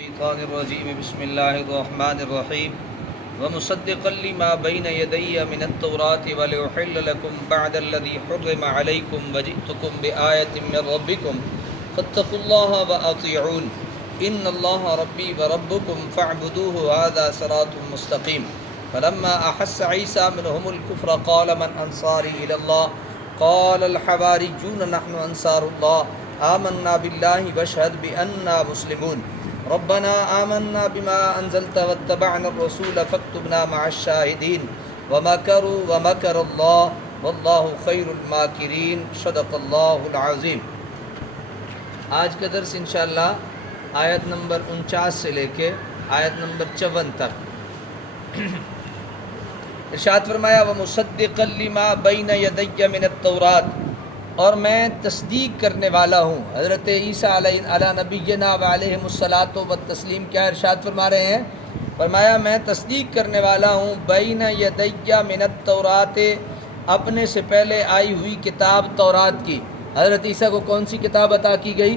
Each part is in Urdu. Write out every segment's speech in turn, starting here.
الشيطان الرجيم بسم الله الرحمن الرحيم ومصدقا لما بين يدي من التوراة ولأحل لكم بعد الذي حرم عليكم وجئتكم بآية من ربكم فاتقوا الله وأطيعون إن الله ربي وربكم فاعبدوه هذا صراط مستقيم فلما أحس عيسى منهم الكفر قال من أنصاري إلى الله قال الحواريون نحن أنصار الله آمنا بالله واشهد بأننا مسلمون ربنا آمنا بما أنزلت واتبعنا الرسول فاكتبنا مع الشاهدين ومكروا ومكر الله والله خير الماكرين صدق الله العظيم۔ آج کا درس انشاءاللہ آیت نمبر 49 سے لے کے آیت نمبر 54 تک۔ ارشاد فرمایا وَمُصَدِّقًا لِمَا بَيْنَ يَدَيَّ مِنَ التَّوْرَاتِ، اور میں تصدیق کرنے والا ہوں۔ حضرت عیسیٰ علیہ نبینا وعلیہم الصلاۃ والتسلیم کیا ارشاد فرما رہے ہیں؟ فرمایا میں تصدیق کرنے والا ہوں بین یدیّ من التورات، اپنے سے پہلے آئی ہوئی کتاب تورات کی۔ حضرت عیسیٰ کو کون سی کتاب عطا کی گئی؟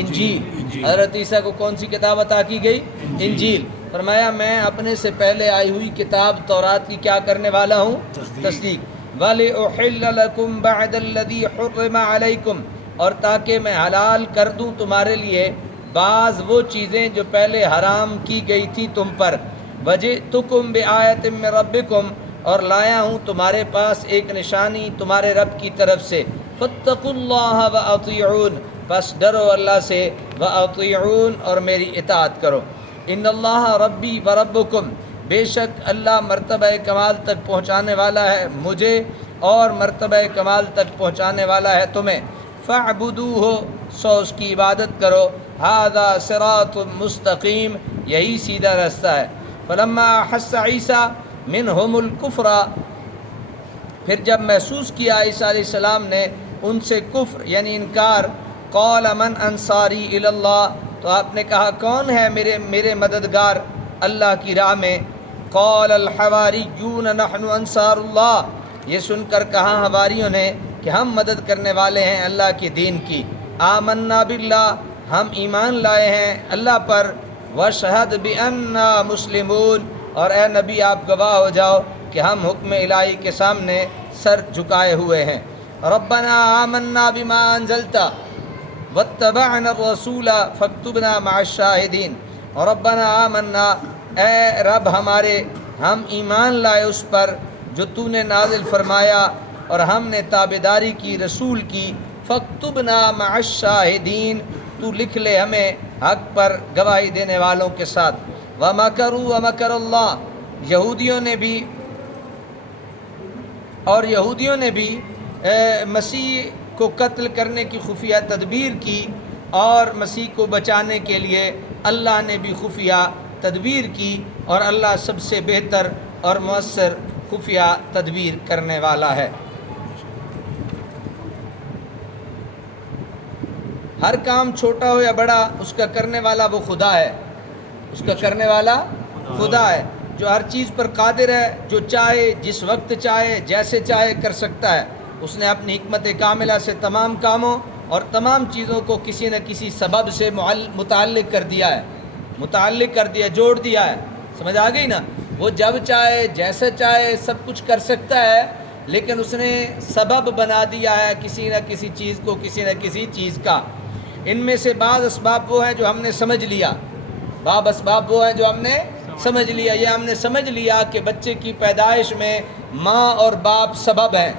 انجیل۔ حضرت عیسیٰ کو کون سی کتاب عطا کی گئی؟ انجیل۔ فرمایا میں اپنے سے پہلے آئی ہوئی کتاب تورات کی کیا کرنے والا ہوں؟ تصدیق۔ وَلِأُحِلَّ لَكُمْ بَعْدَ الَّذِي حُرِّمَ عَلَيْكُمْ، اور تاکہ میں حلال کر دوں تمہارے لیے بعض وہ چیزیں جو پہلے حرام کی گئی تھی تم پر۔ وَجِئْتُكُمْ بِآیَةٍ مِّن رَبِّكُمْ، اور لایا ہوں تمہارے پاس ایک نشانی تمہارے رب کی طرف سے۔ فَاتَّقُوا اللَّهَ وَأَطِيعُونَ، بس ڈرو اللہ سے، وَأَطِيعُونَ، اور میری اطاعت کرو۔ إِنَّ اللَّهَ رَبِّي وَرَبُّكُمْ، بے شک اللہ مرتبہ کمال تک پہنچانے والا ہے مجھے اور مرتبہ کمال تک پہنچانے والا ہے تمہیں۔ فَاعْبُدُوهُ، سو اس کی عبادت کرو۔ هَذَا صِرَاطٌ مُسْتَقِيم، یہی سیدھا راستہ ہے۔ فَلَمَّا أَحَسَّ عِيسَىٰ مِنْهُمُ الْكُفْرَ، پھر جب محسوس کیا عیسیٰ علیہ السلام نے ان سے کفر یعنی انکار، قَالَ مَنْ أَنصَارِي إِلَى اللَّهِ، تو آپ نے کہا کون ہے میرے مددگار اللہ کی راہ میں؟ قال الحواریون نحن انصار اللہ، یہ سن کر کہا حواریوں نے کہ ہم مدد کرنے والے ہیں اللہ کے دین کی۔ آمنا باللہ، ہم ایمان لائے ہیں اللہ پر۔ واشہد بأننا مسلمون، اور اے نبی آپ گواہ ہو جاؤ کہ ہم حکم الہی کے سامنے سر جھکائے ہوئے ہیں۔ ربنا آمنا بما انزلت واتبعنا الرسول فاکتبنا مع الشاہدین۔ ربنا آمنا، اے رب ہمارے، ہم ایمان لائے اس پر جو تو نے نازل فرمایا اور ہم نے تابعداری کی رسول کی۔ فاکتبنا مع الشاہدین، تو لکھ لے ہمیں حق پر گواہی دینے والوں کے ساتھ۔ ومکروا ومکر اللہ، یہودیوں نے بھی مسیح کو قتل کرنے کی خفیہ تدبیر کی، اور مسیح کو بچانے کے لیے اللہ نے بھی خفیہ تدبیر کی، اور اللہ سب سے بہتر اور مؤثر خفیہ تدبیر کرنے والا ہے۔ ہر کام چھوٹا ہو یا بڑا، اس کا کرنے والا وہ خدا ہے، اس کا کرنے والا خدا ہے جو ہر چیز پر قادر ہے، جو چاہے جس وقت چاہے جیسے چاہے کر سکتا ہے۔ اس نے اپنی حکمت کاملہ سے تمام کاموں اور تمام چیزوں کو کسی نہ کسی سبب سے متعلق کر دیا ہے، جوڑ دیا ہے۔ سمجھ آ گئی نا؟ وہ جب چاہے جیسے چاہے سب کچھ کر سکتا ہے، لیکن اس نے سبب بنا دیا ہے کسی نہ کسی چیز کو، کسی نہ کسی چیز کا۔ ان میں سے بعض اسباب وہ ہیں جو ہم نے سمجھ لیا، یہ ہم نے سمجھ لیا کہ بچے کی پیدائش میں ماں اور باپ سبب ہیں،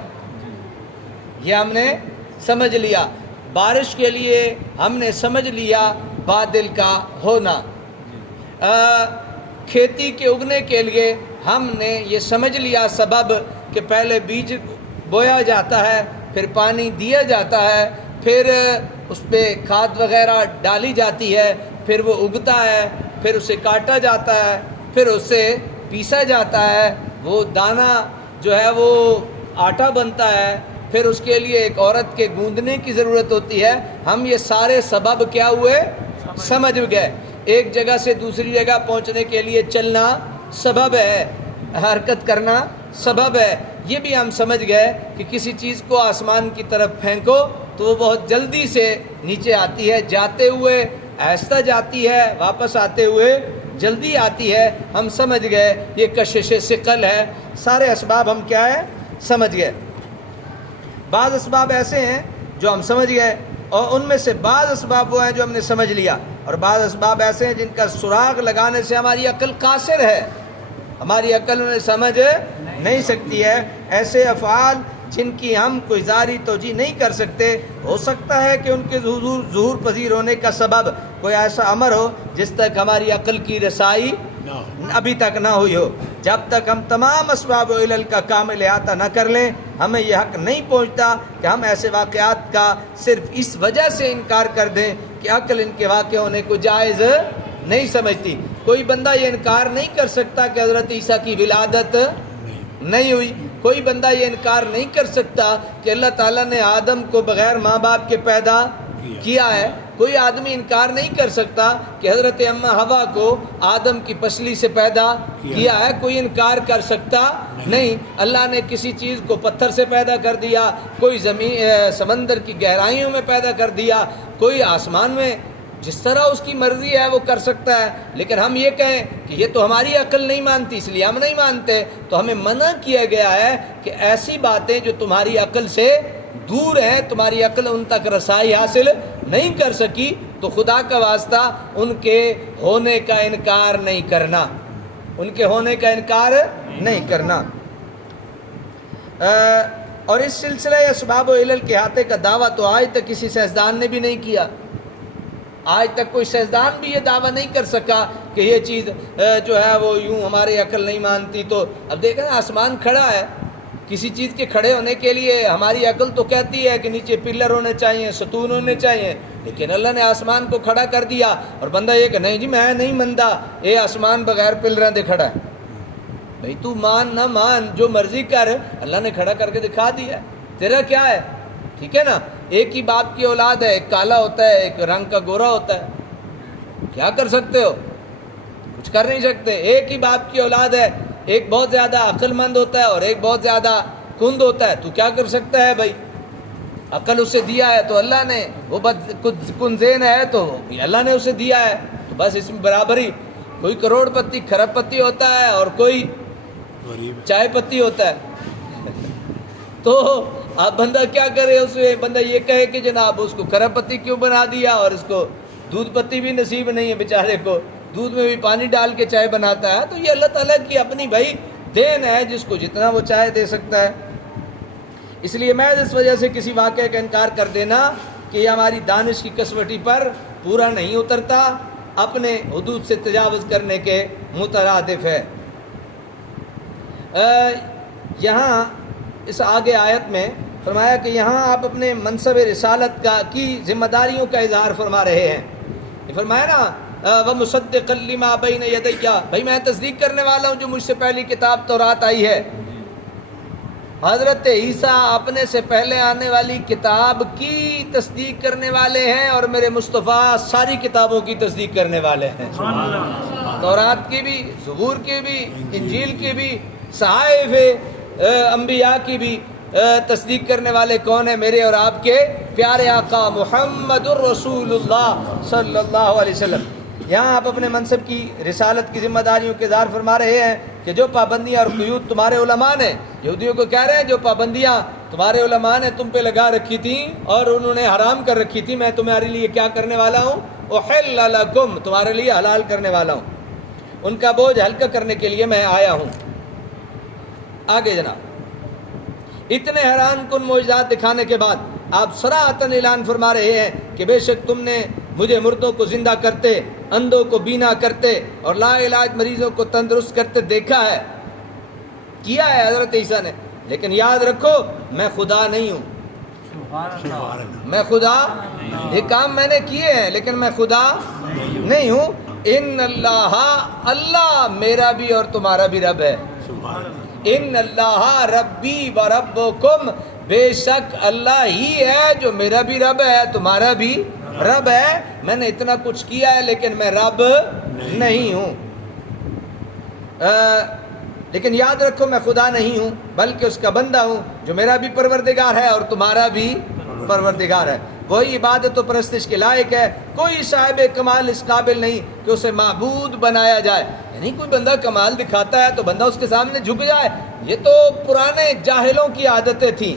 یہ ہم نے سمجھ لیا۔ بارش کے لیے ہم نے سمجھ لیا بادل کا ہونا۔ کھیتی کے اگنے کے لیے ہم نے یہ سمجھ لیا سبب کہ پہلے بیج بویا جاتا ہے، پھر پانی دیا جاتا ہے، پھر اس پہ کھاد وغیرہ ڈالی جاتی ہے، پھر وہ اگتا ہے، پھر اسے کاٹا جاتا ہے، پھر اسے پیسا جاتا ہے، وہ دانہ جو ہے وہ آٹا بنتا ہے، پھر اس کے لیے ایک عورت کے گوندنے کی ضرورت ہوتی ہے۔ ہم یہ سارے سبب کیا ہوئے؟ سمجھ گئے۔ ایک جگہ سے دوسری جگہ پہنچنے کے لیے چلنا سبب ہے، حرکت کرنا سبب ہے۔ یہ بھی ہم سمجھ گئے کہ کسی چیز کو آسمان کی طرف پھینکو تو وہ بہت جلدی سے نیچے آتی ہے، جاتے ہوئے آہستہ جاتی ہے، واپس آتے ہوئے جلدی آتی ہے. ہم سمجھ گئے یہ کشش ثقل ہے. سارے اسباب ہم کیا ہے سمجھ گئے. بعض اسباب ایسے ہیں جو ہم سمجھ گئے، اور ان میں سے بعض اسباب وہ ہیں جو ہم نے سمجھ لیا، اور بعض اسباب ایسے ہیں جن کا سراغ لگانے سے ہماری عقل قاصر ہے، ہماری عقل میں سمجھ نہیں سکتی ہے. ایسے افعال جن کی ہم کوئی ظاہری توجیہ نہیں کر سکتے، ہو سکتا ہے کہ ان کے ظہور پذیر ہونے کا سبب کوئی ایسا امر ہو جس تک ہماری عقل کی رسائی ابھی تک نہ ہوئی ہو. جب تک ہم تمام اسباب و علل کا کامل احاطہ نہ کر لیں، ہمیں یہ حق نہیں پہنچتا کہ ہم ایسے واقعات کا صرف اس وجہ سے انکار کر دیں کہ عقل ان کے واقع ہونے کو جائز نہیں سمجھتی. کوئی بندہ یہ انکار نہیں کر سکتا کہ حضرت عیسیٰ کی ولادت نہیں ہوئی. کوئی بندہ یہ انکار نہیں کر سکتا کہ اللہ تعالیٰ نے آدم کو بغیر ماں باپ کے پیدا کیا ہے. کوئی آدمی انکار نہیں کر سکتا کہ حضرت اماں حوا کو آدم کی پسلی سے پیدا کیا ہے. کوئی انکار کر سکتا نہیں. اللہ نے کسی چیز کو پتھر سے پیدا کر دیا، کوئی سمندر کی گہرائیوں میں پیدا کر دیا، کوئی آسمان میں، جس طرح اس کی مرضی ہے وہ کر سکتا ہے. لیکن ہم یہ کہیں کہ یہ تو ہماری عقل نہیں مانتی اس لیے ہم نہیں مانتے، تو ہمیں منع کیا گیا ہے کہ ایسی باتیں جو تمہاری عقل سے دور ہیں، تمہاری عقل ان تک رسائی حاصل نہیں کر سکی، تو خدا کا واسطہ ان کے ہونے کا انکار نہیں کرنا، ان کے ہونے کا انکار نہیں کرنا. اور اس سلسلہ اسباب و علل کے احاطے کا دعویٰ تو آج تک کسی سائنسدان نے بھی نہیں کیا. آج تک کوئی سائنسدان بھی یہ دعویٰ نہیں کر سکا کہ یہ چیز جو ہے وہ یوں ہماری عقل نہیں مانتی. تو اب دیکھیں آسمان کھڑا ہے، کسی چیز کے کھڑے ہونے کے لیے ہماری عقل تو کہتی ہے کہ نیچے پلر ہونے چاہیے، ستون ہونے چاہیے، لیکن اللہ نے آسمان کو کھڑا کر دیا. اور بندہ یہ کہ نہیں جی میں نہیں منتا یہ آسمان بغیر پلریں دے کھڑا ہے. بھئی تو مان نہ مان جو مرضی کر، اللہ نے کھڑا کر کے دکھا دیا. تیرا کیا ہے؟ ٹھیک ہے نا. ایک ہی باپ کی اولاد ہے، ایک کالا ہوتا ہے ایک رنگ کا گورا ہوتا ہے. کیا کر سکتے ہو؟ کچھ کر نہیں سکتے. ایک ہی باپ کی اولاد ہے، ایک بہت زیادہ عقل مند ہوتا ہے اور ایک بہت زیادہ کند ہوتا ہے. تو کیا کر سکتا ہے بھائی؟ عقل اسے دیا ہے تو اللہ نے، وہ کنزین ہے تو اللہ نے اسے دیا ہے، تو بس اس میں برابری. کوئی کروڑ پتی کھرب پتی ہوتا ہے اور کوئی چائے پتی ہوتا ہے. تو اب بندہ کیا کرے؟ اس میں بندہ یہ کہے کہ جناب اس کو کھرب پتی کیوں بنا دیا اور اس کو دودھ پتی بھی نصیب نہیں ہے بیچارے کو، دودھ میں بھی پانی ڈال کے چائے بناتا ہے. تو یہ اللہ تعالیٰ کی اپنی بھائی دین ہے، جس کو جتنا وہ چائے دے سکتا ہے. اس لیے میں اس وجہ سے کسی واقعے کا انکار کر دینا کہ یہ ہماری دانش کی کسوٹی پر پورا نہیں اترتا، اپنے حدود سے تجاوز کرنے کے مترادف ہے. یہاں اس آگے آیت میں فرمایا کہ یہاں آپ اپنے منصب رسالت کی ذمہ داریوں کا اظہار فرما رہے ہیں. یہ فرمایا نا وَمُصَدِّقًا لِمَا بَيْنَ يَدَيَّ، بھائی میں تصدیق کرنے والا ہوں جو مجھ سے پہلی کتاب تورات آئی ہے. حضرت عیسیٰ اپنے سے پہلے آنے والی کتاب کی تصدیق کرنے والے ہیں، اور میرے مصطفیٰ ساری کتابوں کی تصدیق کرنے والے ہیں. تورات کی بھی، زبور کی بھی، انجیل کی بھی، صحائف انبیاء کی بھی تصدیق کرنے والے کون ہیں؟ میرے اور آپ کے پیارے آقا محمد الرسول اللہ صلی اللہ علیہ وسلم. یہاں آپ اپنے منصب کی رسالت کی ذمہ داریوں کے اظہار فرما رہے ہیں کہ جو پابندیاں اور قیود تمہارے علماء نے، یہودیوں کو کہہ رہے ہیں جو پابندیاں تمہارے علماء نے تم پہ لگا رکھی تھیں اور انہوں نے حرام کر رکھی تھی، میں تمہارے لیے کیا کرنے والا ہوں؟ احل لکم، تمہارے لیے حلال کرنے والا ہوں. ان کا بوجھ ہلکا کرنے کے لیے میں آیا ہوں. آگے جناب، اتنے حیران کن معجزات دکھانے کے بعد آپ صراحتاً اعلان فرما رہے ہیں کہ بے شک تم نے مجھے مردوں کو زندہ کرتے، اندھوں کو بینا کرتے اور لا علاج مریضوں کو تندرست کرتے دیکھا ہے، کیا ہے حضرت عیسیٰ نے. لیکن یاد رکھو میں خدا نہیں ہوں. میں خدا، یہ کام میں نے کیے ہیں لیکن میں خدا نہیں ہوں. ان اللہ، اللہ میرا بھی اور تمہارا بھی رب ہے. ان اللہ ربی و ربکم، بے شک اللہ ہی ہے جو میرا بھی رب ہے تمہارا بھی رب ہے. میں نے اتنا کچھ کیا ہے لیکن میں رب نہیں ہوں. لیکن یاد رکھو میں خدا نہیں ہوں بلکہ اس کا بندہ ہوں جو میرا بھی پروردگار ہے اور تمہارا بھی پروردگار ہے. وہی عبادت و پرستش کے لائق ہے. کوئی صاحب کمال اس قابل نہیں کہ اسے معبود بنایا جائے. یعنی کوئی بندہ کمال دکھاتا ہے تو بندہ اس کے سامنے جھک جائے. یہ تو پرانے جاہلوں کی عادتیں تھیں.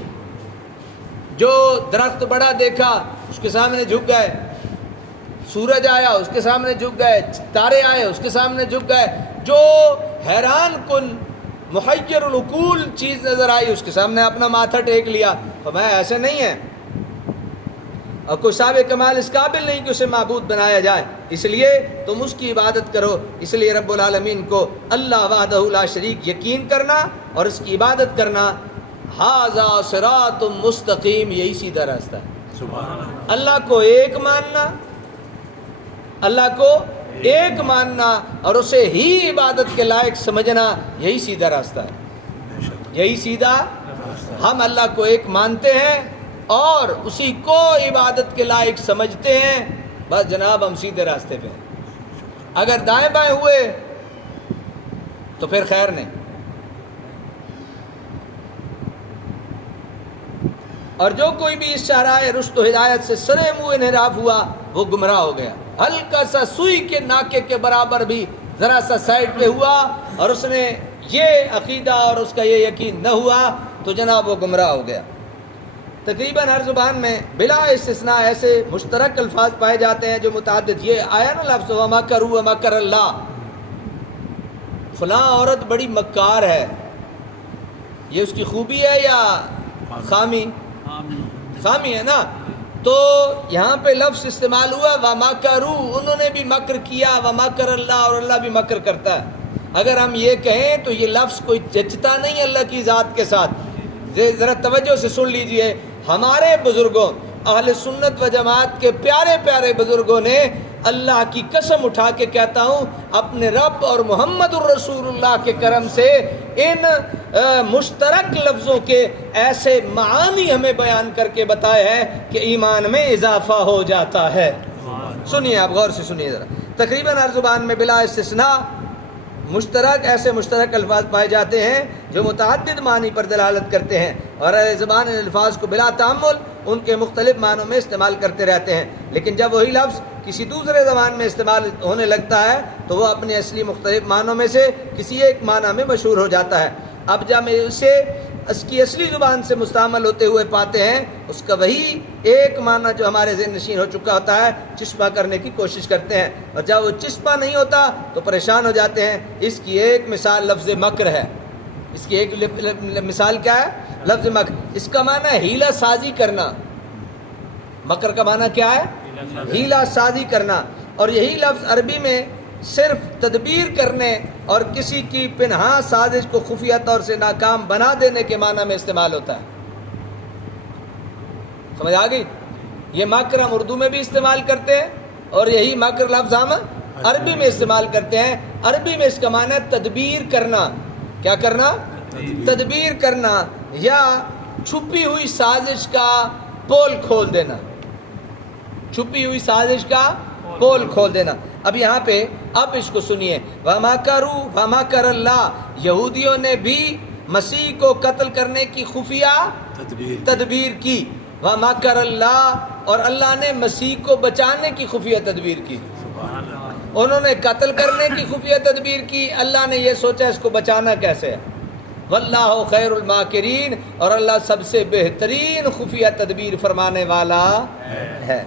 جو درخت بڑا دیکھا اس کے سامنے جھک گئے, سورج آیا اس کے سامنے جھک گئے, تارے آئے اس کے سامنے جھک گئے. جو حیران کن محیر العقول چیز نظر آئی اس کے سامنے اپنا ماتھا ٹیک لیا. فرمایا ایسے نہیں ہے, اور کوئی صاحب کمال اس قابل نہیں کہ اسے معبود بنایا جائے, اس لیے تم اس کی عبادت کرو. اس لیے رب العالمین کو اللہ وحدہ لا شریک یقین کرنا اور اس کی عبادت کرنا, ھذا صراط مستقیم, یہی سیدھا راستہ ہے. اللہ کو ایک ماننا, اللہ کو ایک ماننا اور اسے ہی عبادت کے لائق سمجھنا, یہی سیدھا راستہ ہے. یہی سیدھا, ہم اللہ کو ایک مانتے ہیں اور اسی کو عبادت کے لائق سمجھتے ہیں, بس جناب ہم سیدھے راستے پہ ہیں. اگر دائیں بائیں ہوئے تو پھر خیر نہیں. اور جو کوئی بھی اس شاہراہ رشد و ہدایت سے سرے منہ انحراف ہوا وہ گمراہ ہو گیا. ہلکا سا سوئی کے ناکے کے برابر بھی ذرا سا سائڈ پہ ہوا اور اس نے یہ عقیدہ اور اس کا یہ یقین نہ ہوا تو جناب وہ گمراہ ہو گیا. تقریباً ہر زبان میں بلا استثناء ایسے مشترک الفاظ پائے جاتے ہیں جو متعدد, یہ آیا نا لفظ وَمَكَرُوا وَمَكَرَ اللَّهُ, فلاں عورت بڑی مکار ہے, یہ اس کی خوبی ہے یا خامی؟ خامی ہے نا. تو یہاں پہ لفظ استعمال ہوا وَمَكَرُوا, انہوں نے بھی مکر کیا, وَمَكَرَ اللَّهُ, اور اللہ بھی مکر کرتا ہے. اگر ہم یہ کہیں تو یہ لفظ کوئی جچتا نہیں اللہ کی ذات کے ساتھ. ذرا توجہ سے سن لیجئے, ہمارے بزرگوں اہل سنت و جماعت کے پیارے پیارے بزرگوں نے اللہ کی قسم اٹھا کے کہتا ہوں اپنے رب اور محمد الرسول اللہ کے کرم سے ان مشترک لفظوں کے ایسے معانی ہمیں بیان کر کے بتائے ہیں کہ ایمان میں اضافہ ہو جاتا ہے. سنیے, آپ غور سے سنیے ذرا. تقریباً ہر زبان میں بلا استثناء مشترک ایسے مشترک الفاظ پائے جاتے ہیں جو متعدد معنی پر دلالت کرتے ہیں, اور اہل زبان ان الفاظ کو بلا تعمل ان کے مختلف معنوں میں استعمال کرتے رہتے ہیں. لیکن جب وہی لفظ کسی دوسرے زبان میں استعمال ہونے لگتا ہے تو وہ اپنے اصلی مختلف معنوں میں سے کسی ایک معنی میں مشہور ہو جاتا ہے. اب جب اسے اس کی اصلی زبان سے مستعمل ہوتے ہوئے پاتے ہیں, اس کا وہی ایک معنی جو ہمارے ذہن نشین ہو چکا ہوتا ہے چسپاں کرنے کی کوشش کرتے ہیں, اور جب وہ چسپاں نہیں ہوتا تو پریشان ہو جاتے ہیں. اس کی ایک مثال لفظ مکر ہے. اس کی ایک مثال کیا ہے؟ لفظ مکر. اس کا معنی ہے ہیلا سازی کرنا. مکر کا معنی کیا ہے؟ ہیلا سازی کرنا. اور یہی لفظ عربی میں صرف تدبیر کرنے اور کسی کی پنہا سازش کو خفیہ طور سے ناکام بنا دینے کے معنی میں استعمال ہوتا ہے. سمجھ آ گئی؟ یہ مکر ہم اردو میں بھی استعمال کرتے ہیں اور یہی مکر لفظ ہم عربی میں استعمال کرتے ہیں. عربی میں اس کا معنی ہے تدبیر کرنا. کیا کرنا؟ تدبیر کرنا, یا چھپی ہوئی سازش کا پول کھول دینا. چھپی ہوئی سازش کا پول کھول دینا. اب یہاں پہ اب اس کو سنیے, وَمَكَرُوا وَمَكَرَ اللَّهُ, یہودیوں نے بھی مسیح کو قتل کرنے کی خفیہ تدبیر کی. وَمَكَرَ اللَّهُ, اور اللہ نے مسیح کو بچانے کی خفیہ تدبیر کی. انہوں نے قتل کرنے کی خفیہ تدبیر کی, اللہ نے یہ سوچا اس کو بچانا کیسے ہے. واللہ خیر الماکرین, اور اللہ سب سے بہترین خفیہ تدبیر فرمانے والا ہے.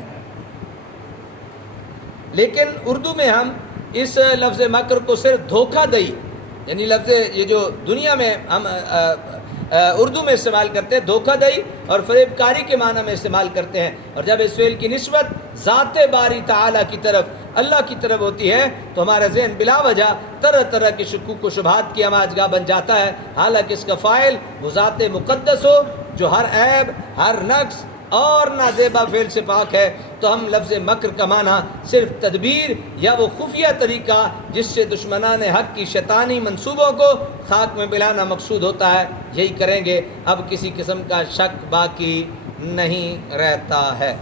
لیکن اردو میں ہم اس لفظ مکر کو صرف دھوکہ دہی, یعنی لفظ یہ جو دنیا میں ہم اردو میں استعمال کرتے ہیں دھوکہ دہی اور فریب کاری کے معنی میں استعمال کرتے ہیں. اور جب اس فعل کی نسبت ذات باری تعالیٰ کی طرف, اللہ کی طرف ہوتی ہے تو ہمارا ذہن بلا وجہ طرح طرح کے شکوک و شبہات کی آماجگاہ بن جاتا ہے, حالانکہ اس کا فاعل وہ ذات مقدس ہو جو ہر عیب, ہر نقص اور نازیبا فعل سے پاک ہے. تو ہم لفظ مکر کا معنی صرف تدبیر یا وہ خفیہ طریقہ جس سے دشمنان حق کی شیطانی منصوبوں کو خاک میں ملانا مقصود ہوتا ہے, یہی کریں گے. اب کسی قسم کا شک باقی نہیں رہتا ہے.